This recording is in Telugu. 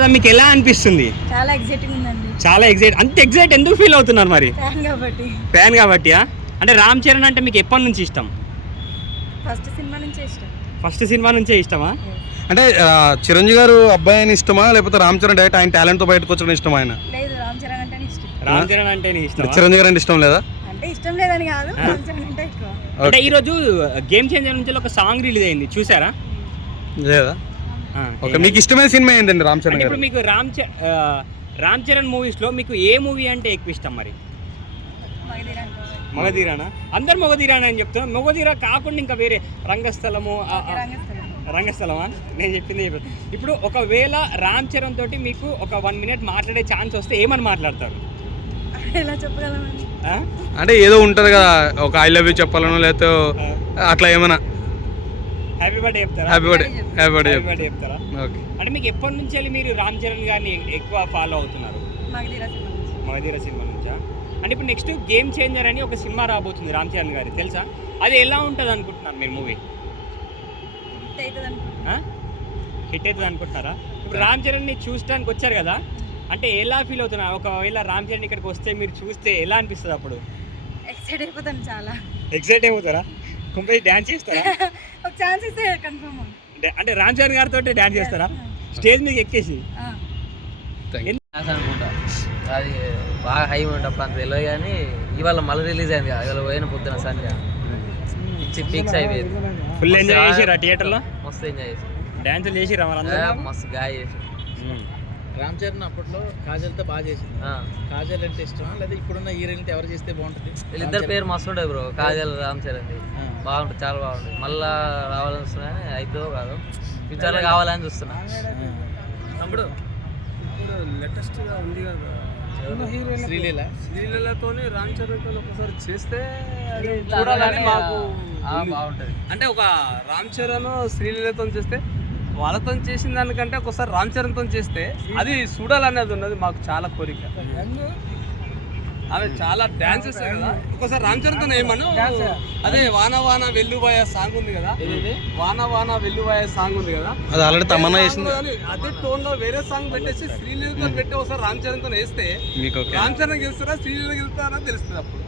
కదా, మీకు ఎలా అనిపిస్తుంది? చాలా ఎక్సైటింగ్ ఉందండి. చాలా అంత ఎగ్జైట్ ఎందుకు ఫీల్ అవుతున్నారు మరి? ఫ్యాన్ కాబట్టి. అంటే రామ్ చరణ్ అంటే మీకు ఎప్పటి నుంచి ఇష్టం? ఫస్ట్ సినిమా నుంచే ఇష్టమా? అంటే చిరంజీవి గారు అబ్బాయి అని ఇష్టమా, లేకపోతే రామ్ చరణ్ డైరెక్ట్ ఆయన టాలెంట్ తో బయటకు వచ్చడం ఇష్టం? ఆయన రామ్ చరణ్ అంటే ఇష్టం. చిరంజీవి గారు అంటే ఇష్టం లేదా? అంటే ఇష్టం లేదని కాదు, రామ్ చరణ్ అంటే ఎక్కువ. అంటే ఈ రోజు గేమ్ చేంజర్ నుంచి ఒక సాంగ్ రిలీజ్ అయింది, చూసారా? లేదా? ఓకే, మీకు ఇష్టమైన సినిమా ఏంటండి రామ్ చరణ్ గారు? ఇప్పుడు మీకు రామ్ చరణ్ మూవీస్ లో మీకు ఏ మూవీ అంటే ఎక్కువ ఇష్టం మరి? మగధీరానా? అందరు మగధీరానా అని చెప్తున్నారు. మగధీరా కాకుండా ఇంకా వేరే రంగస్థలమా? నేను చెప్పింది ఇప్పుడు ఒకవేళ రామ్ చరణ్ తోటి మీకు ఒక 1 minute మాట్లాడే ఛాన్స్ వస్తే ఏమని మాట్లాడతారు? ఎలా చెప్పగలమండి? అంటే ఏదో ఉంటది కదా, ఒక ఐ లవ్ యూ చెప్పాలనో లేకపోతే అట్లా ఏమైనా హ్యాపీ బర్త్డే చెప్తారా? హ్యాపీ బర్త్డే చెప్తారా? ఓకే. అంటే మీకు ఎప్పటి నుంచి వెళ్ళి మీరు రామ్ చరణ్ గారిని ఎక్కువ ఫాలో అవుతున్నారు? మగధీరా సినిమా నుంచా? అంటే ఇప్పుడు నెక్స్ట్ గేమ్ చేంజర్ అని ఒక సినిమా రాబోతుంది రామ్ చరణ్ గారి, తెలుసా? అది ఎలా ఉంటుంది అనుకుంటున్నారు మీరు? మూవీ హిట్ అవుతుంది అనుకుంటున్నారా? ఇప్పుడు రామ్ చరణ్ని చూడడానికి వచ్చారు కదా, అంటే ఎలా ఫీల్ అవుతున్నారు? ఒకవేళ రామ్ చరణ్ ఇక్కడికి వస్తే మీరు చూస్తే ఎలా అనిపిస్తుంది? అప్పుడు ఎక్సైట్ అయిపోతాను, చాలా ఎక్సైట్ అయిపోతారా? కొంచెం డాన్స్ చేస్తారా? ఒక ఛాన్స్ ఇస్తే కన్ఫర్మ్. అంటే రామ్ చరణ్ గారితో డాన్స్ చేస్తారా స్టేజ్ మీకు ఎక్కేసి? అది బాగా హై ఉండప్పుడు అంత తెలియదు, కానీ ఇవాళ మళ్ళీ రిలీజ్ అయింది కదా, ఇవాళ పోయిన పొద్దున సంధ్య ఇచ్చి ఫిక్స్ అయిపోయింది. ఫుల్ ఎంజాయ్ చేసిరా థియేటర్లో? మస్తు ఎంజాయ్ చేసి డాన్సులు చేసిరా? మస్తు గాయ చేసి. రామ్ చరణ్ అప్పట్లో కాజల్తో బాగా చేసింది. కాజల్ అంటే ఇష్టమా లేదా ఇప్పుడున్న హీరోయిన్తో ఎవరు చేస్తే బాగుంటుంది? వీళ్ళిద్దరు పేరు మస్తు ఉంటుంది బ్రో, కాజల్ రామ్ చరణ్. బాగుంటుంది, చాలా బాగుంటుంది. మళ్ళా రావాలని చూస్తున్నా, అయితే కాదు ఫ్యూచర్లో కావాలని చూస్తున్నా. తమ్ముడు ఇప్పుడు లేటెస్ట్గా ఉంది కదా శ్రీలీలతోనే రామ్ చరణ్ ఒకసారి చేస్తే చూడాలని మాకు బాగుంటుంది. అంటే ఒక రామ్ చరణ్ శ్రీలీలతో చేస్తే వాళ్ళతో చేసిన దానికంటే ఒకసారి రామ్ చరణ్తో చేస్తే అది చూడాలనేది ఉన్నది మాకు చాలా కోరిక. ఆమె చాలా డాన్స్ చేస్తారు కదా, ఒకసారి రామ్ చరణ్తో ఏమను అదే వాన వాన వెల్లుబాయ సాంగ్ ఉంది కదా, వాన వాన వెల్లుబాయ సాంగ్ ఉంది కదా, అది ఆల్రెడీ తమన్నా చేసింది. అదే టోన్ లో వేరే సాంగ్ పెట్టేసి శ్రీలీలతో పెట్టి ఒకసారి రామ్ చరణ్తో వేస్తే రామ్ చరణ్ గెలుస్తారా శ్రీలీల గెలుస్తారా తెలుస్తుంది అప్పుడు.